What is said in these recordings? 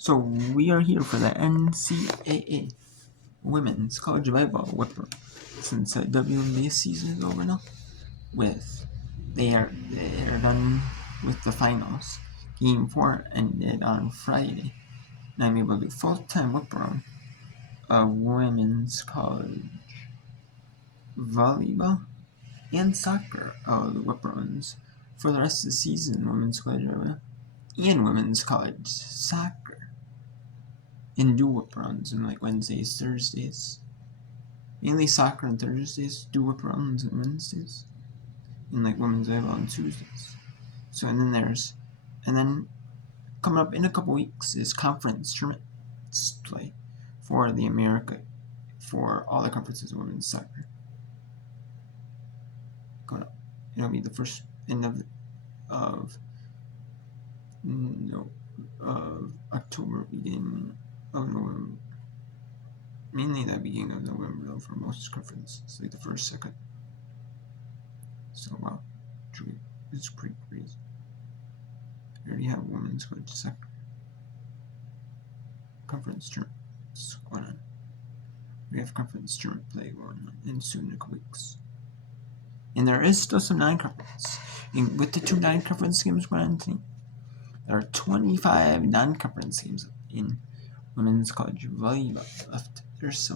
So we are here for the NCAA Women's College Volleyball Whipper. Since the WNBA season is over now, they are done with the finals. Game 4 ended on Friday, and I'm able to do full-time whipper of women's college volleyball and soccer of the whipper-ons for the rest of the season. Women's college volleyball and women's college soccer. And do whip-runs on like Wednesdays, Thursdays. Mainly soccer on Thursdays, do whip-runs on Wednesdays. And like women's volleyball on Tuesdays. So and then coming up in a couple weeks is conference tournaments play for all the conferences of women's soccer. Coming up. It'll be the first end of October, beginning of November. Mainly the beginning of November though for most conferences, like the first, second. So wow, it's pretty crazy. We already have women's college soccer conference tournaments going on. We have conference tournament play going on in soon in a couple weeks. And there is still some non-conference. And with the 2 non-conference games going on today, there are 25 non-conference games in women's college volleyball left. There's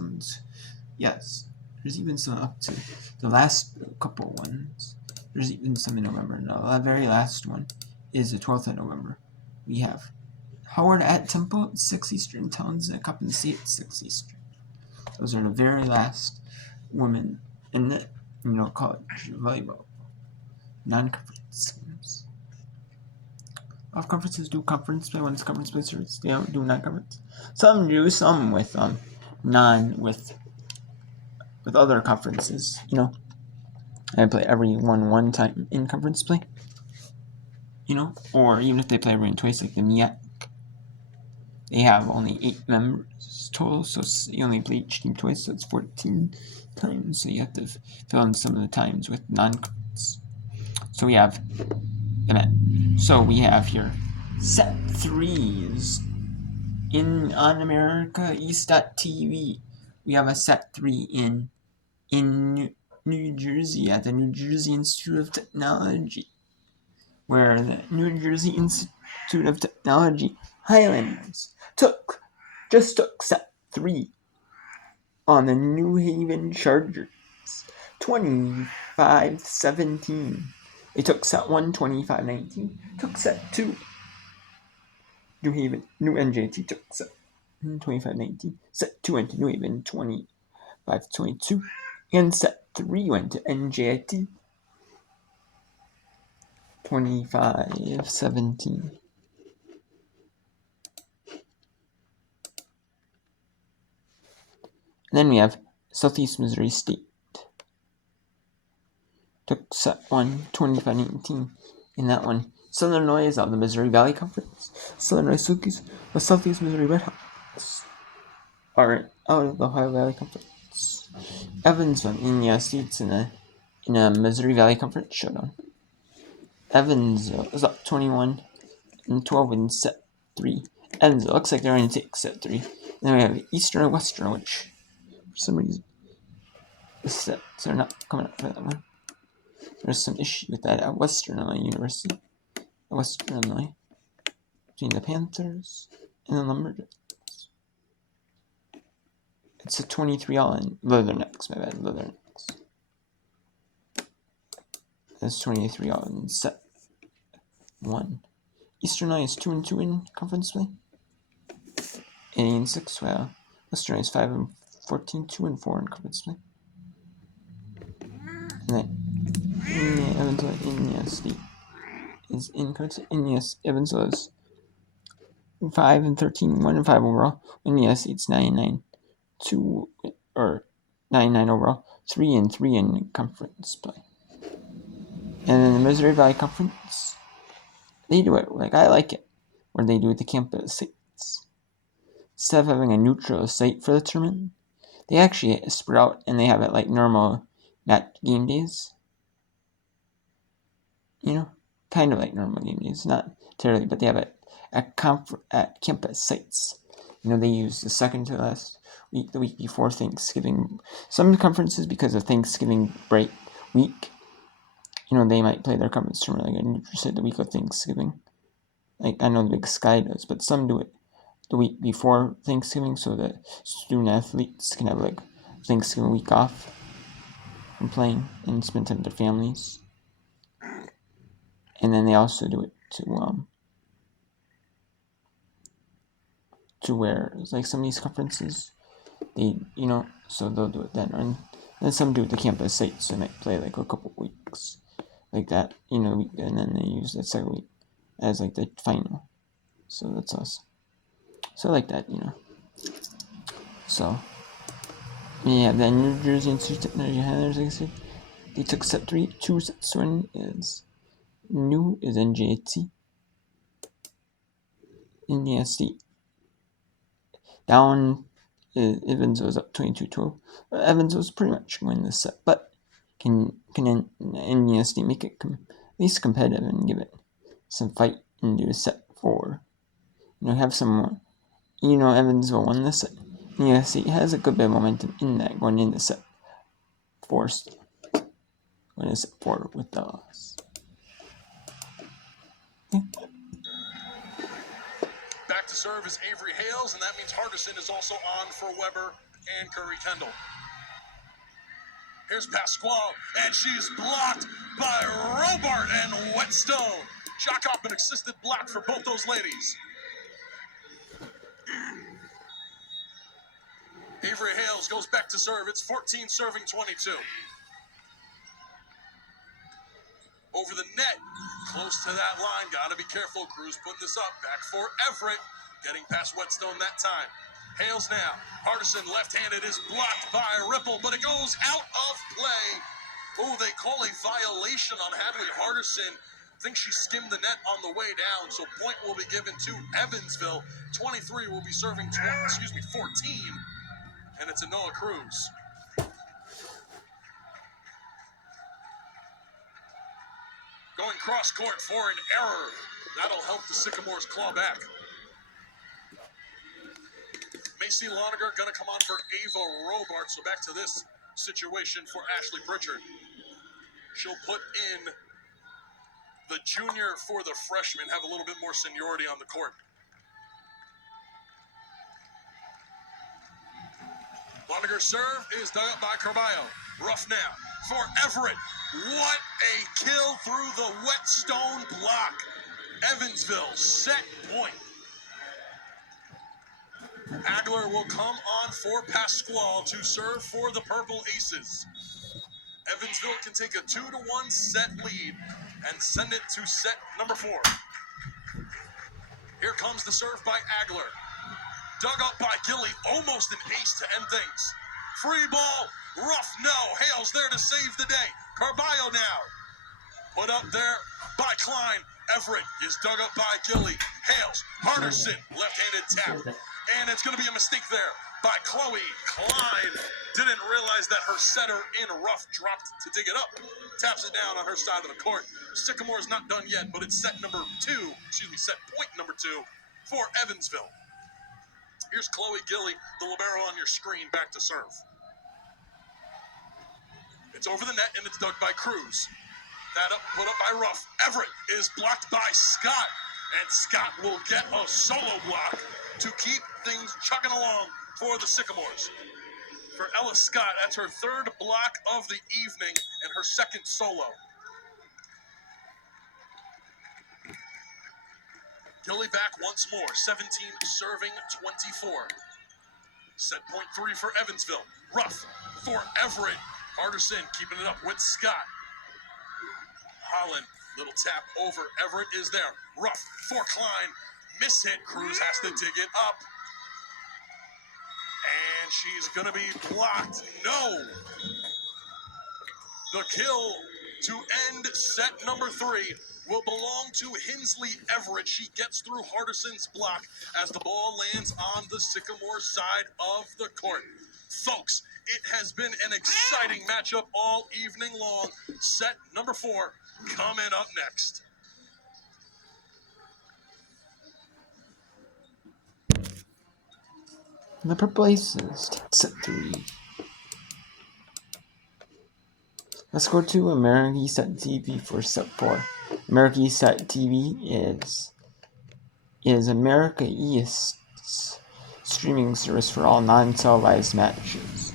even some up to the last couple ones. There's even some in November. Now, the very last one is the 12th of November. We have Howard at Temple at 6 Eastern, Townsend at Coppin State at 6 Eastern. Those are the very last women in the college volleyball non-conference games. A lot of conferences do conference play. Once conference play starts, they don't do non-conference. Some do, some with with other conferences. I play everyone one time in conference play. Or even if they play everyone twice, like the MEAC, they have only 8 members total, so you only play each team twice, so it's 14 times. So you have to fill in some of the times with non-conference. So we have here set 3s on America East.tv. We have a set 3 in New Jersey at the New Jersey Institute of Technology, where the New Jersey Institute of Technology Highlanders took set 3 on the New Haven Chargers, 25-17. They took set 1, 25-19. Took set 2. New NJT took set 25-19. Set 2 went to New Haven, 25-22. And set 3 went to NJT, 25-17. And then we have Southeast Missouri State. Took set 1, 25-19. In that one, Southern Illinois is out of the Missouri Valley Conference. Southern Illinois Sookies, the Southeast Missouri Redhawks are out of the Ohio Valley Conference. Evansville, Indiana State's in a Missouri Valley Conference showdown. Evansville is up 21-12 in set 3. Evansville looks like they're going to take set 3. And then we have Eastern and Western, which for some reason the sets are not coming up for that one. There's some issue with that at Western Illinois University. Western Illinois. Between the Panthers and the Lumberjacks. It's a 23-all in Leathernecks, my bad, Leathernecks. That's 23-all in set 1. Eastern Illinois is 2-2 in conference play. 8-6, while Western Illinois is 5-14, 2-4 in conference play. And then Evansville, Indiana State is in conference. Evansville is 5-13, 1-5 overall. Indiana State's 9-9, 9-9 overall, 3-3 in conference play. And then the Missouri Valley Conference, they do it like I like it, where they do it the campus sites. Instead of having a neutral site for the tournament, they actually spread out and they have it like normal game days. Kind of like normal game days, not terribly, but they have it at campus sites. They use the second to last week, the week before Thanksgiving. Some conferences, because of Thanksgiving break week, they might play their conference tournament, like I said, the week of Thanksgiving. Like I know the Big Sky does, but some do it the week before Thanksgiving, so that student athletes can have like Thanksgiving week off from playing and spend time with their families. And then they also do it to where like some of these conferences, they so they'll do it then, and then some do it the campus site, so they might play like a couple weeks like that, and then they use that second week as like the final. So that's awesome. So I like that, So yeah, then New Jersey and Technology Highlanders, like I said, they took set 3, 2 sets. One is new is NJT, Indiana State. Down, Evansville was up 22-12. Evansville was pretty much winning this set, but can Indiana State make it at least competitive and give it some fight and do a set 4? Have some more. Evansville won this set. Indiana State has a good bit of momentum in that going into set 4. When is it 4 with us? Back to serve is Avery Hales, and that means Hardison is also on for Weber and Curry Kendall. Here's Pasquale, and she's blocked by Robart and Whetstone. Shot up an assisted block for both those ladies. Avery Hales goes back to serve. It's 14 serving 22. Over the net, close to that line. Gotta be careful. Cruz putting this up. Back for Everett. Getting past Whetstone that time. Hales now. Hardison left-handed is blocked by Ripple, but it goes out of play. Oh, they call a violation on Hadley Hardison. I think she skimmed the net on the way down, so point will be given to Evansville. 23 will be serving 14, and it's a Noah Cruz. Going cross-court for an error. That'll help the Sycamores claw back. Macy Lonergan going to come on for Ava Robart. So back to this situation for Ashley Pritchard. She'll put in the junior for the freshman, have a little bit more seniority on the court. Lonergan's serve is dug up by Carballo. Rough now for Everett. What a kill through the Whetstone block. Evansville set point. Agler will come on for Pasquale to serve for the Purple Aces. Evansville can take a 2-1 set lead and send it to set number 4. Here comes the serve by Agler. Dug up by Gilly, almost an ace to end things. Free ball, rough, no. Hales there to save the day. Carballo now. Put up there by Klein. Everett is dug up by Gilly. Hales, Hardison, left-handed tap. And it's going to be a mistake there by Chloe. Klein didn't realize that her setter in rough dropped to dig it up. Taps it down on her side of the court. Sycamore's not done yet, but it's set point number 2 for Evansville. Here's Chloe Gilly, the libero on your screen, back to serve. It's over the net, and it's dug by Cruz. Put up by Ruff. Everett is blocked by Scott, and Scott will get a solo block to keep things chugging along for the Sycamores. For Ella Scott, that's her 3rd block of the evening and her 2nd solo. Gilly back once more, 17 serving 24. Set point 3 for Evansville. Ruff for Everett. Hardison keeping it up with Scott. Holland, little tap over. Everett is there. Ruff for Klein. Miss hit. Cruz has to dig it up. And she's going to be blocked. No. The kill to end set number 3 will belong to Hensley Everett. She gets through Hardison's block as the ball lands on the Sycamore side of the court. Folks, it has been an exciting matchup all evening long. Set number 4 coming up next. The purple aces take set 3. Let's go to America East TV for set 4. America East TV is America East's streaming service for all non-televised matches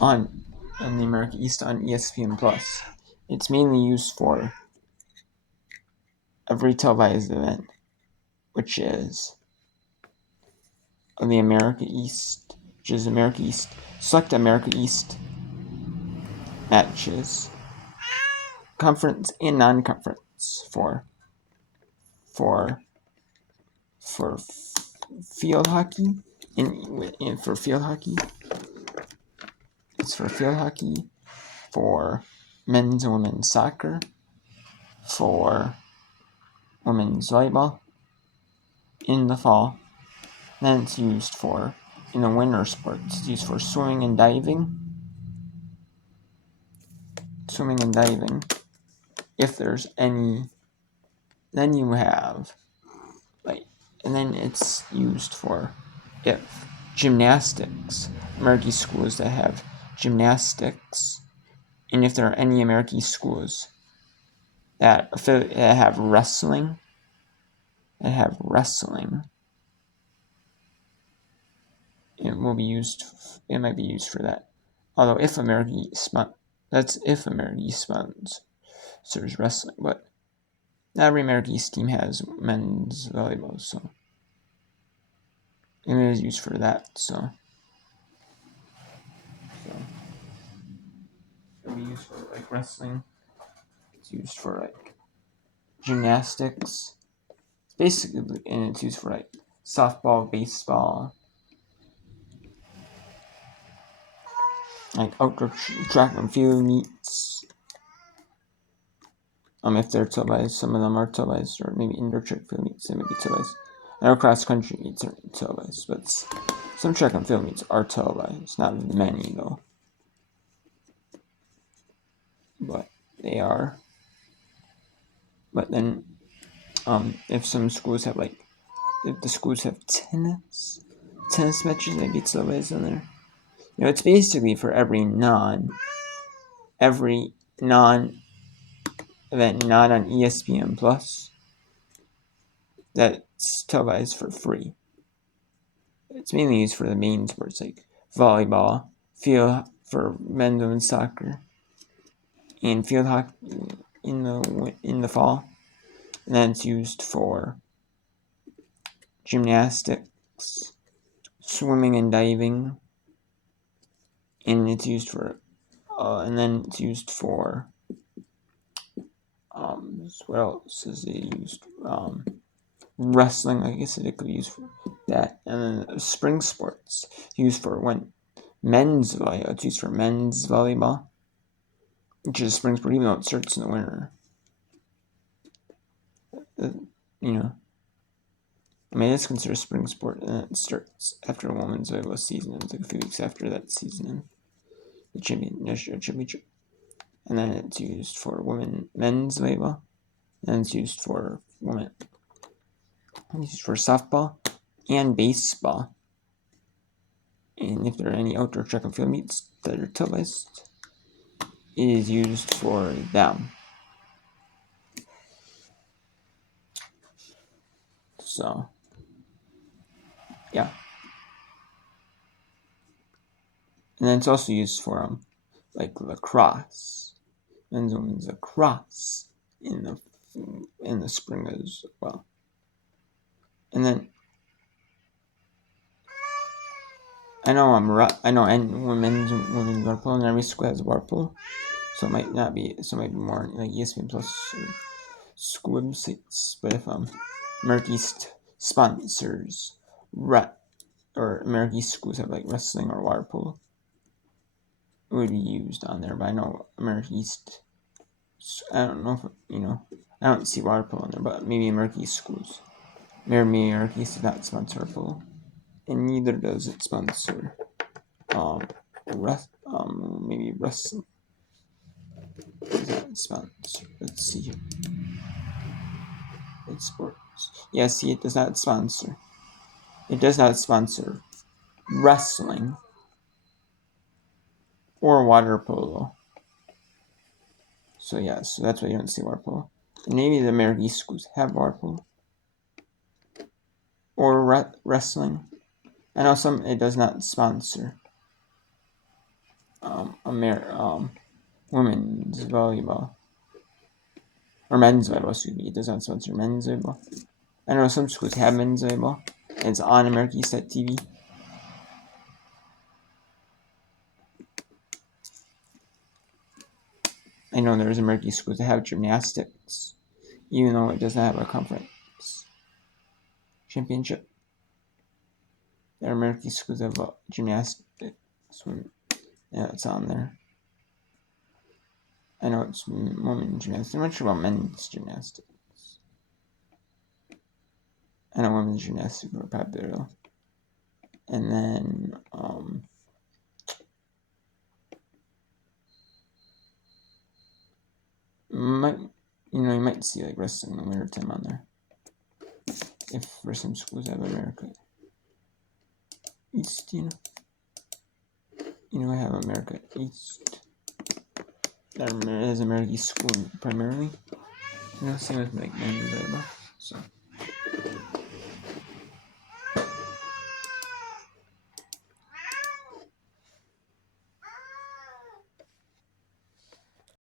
on the America East on ESPN Plus. It's mainly used for every televised event, which is the America East, select America East matches, conference and non-conference for field hockey. And for field hockey, it's for field hockey, for men's and women's soccer, for women's volleyball in the fall. Then it's used for, in the winter sports, it's used for swimming and diving. If there's any, then you have, and then it's used for if gymnastics, American schools that have gymnastics, and if there are any American schools that have wrestling, it might be used for that. Although if American East sponsors wrestling, but not every American East team has men's volleyball, so it is used for that. So it'll be used for like wrestling. It's used for like gymnastics. Basically, and it's used for like softball, baseball, like outdoor track and field meets. If they're televised, some of them are televised, or maybe indoor track and field meets, they may be televised. I know cross country meets are televised, but some track and field meets are televised. Not many though, but they are. But then, if some schools have if the schools have tennis matches, maybe it's televised on there. It's basically for every non event not on ESPN Plus that's televised for free. It's mainly used for the main sports like volleyball, field for men's and women's soccer, and field hockey in the fall. And then it's used for gymnastics, swimming and diving, and it's used for what else is it used? Wrestling, I guess it could be used for that. And then spring sports, used for men's volleyball. It's used for men's volleyball, which is a spring sport, even though it starts in the winter. It's considered a spring sport, and it starts after a women's volleyball season. It's like a few weeks after that season, the national championship. And then it's used for men's volleyball, and it's used for softball and baseball. And if there are any outdoor track and field meets that are televised, it is used for them. So, yeah. And then it's also used for like lacrosse, men's and women's lacrosse in the spring as well. And then I know men's and women's water polo, and every school has water polo, so it might not be. So it might be more like ESPN Plus or school websites. But if America East sponsors or America East schools have like wrestling or water polo, it would be used on there. But I know America East, I don't know if I don't see water polo on there, but maybe America East schools. Maybe America East does not sponsor water polo, and neither does it sponsor maybe wrestling. Does that sponsor? Let's see here. It's sports. Yeah, see, it does not sponsor. It does not sponsor wrestling, or water polo. So yeah, so that's why you don't see water polo. And maybe the American East schools have water polo or wrestling. I know some it does not sponsor women's volleyball or men's volleyball. Excuse me, it does not sponsor men's volleyball. I know some schools have men's volleyball. And it's on American East TV. I know there's American East schools that have gymnastics, even though it does not have a conference championship. There are American East schools that have gymnastics. Yeah, it's on there. I know it's women's gymnastics. I'm not sure about men's gymnastics. I know women's gymnastics are popular though. And then you might see like wrestling in the wintertime on there. If for some schools have America East, I have America East. That is American East school primarily. Same with like men's volleyball. So.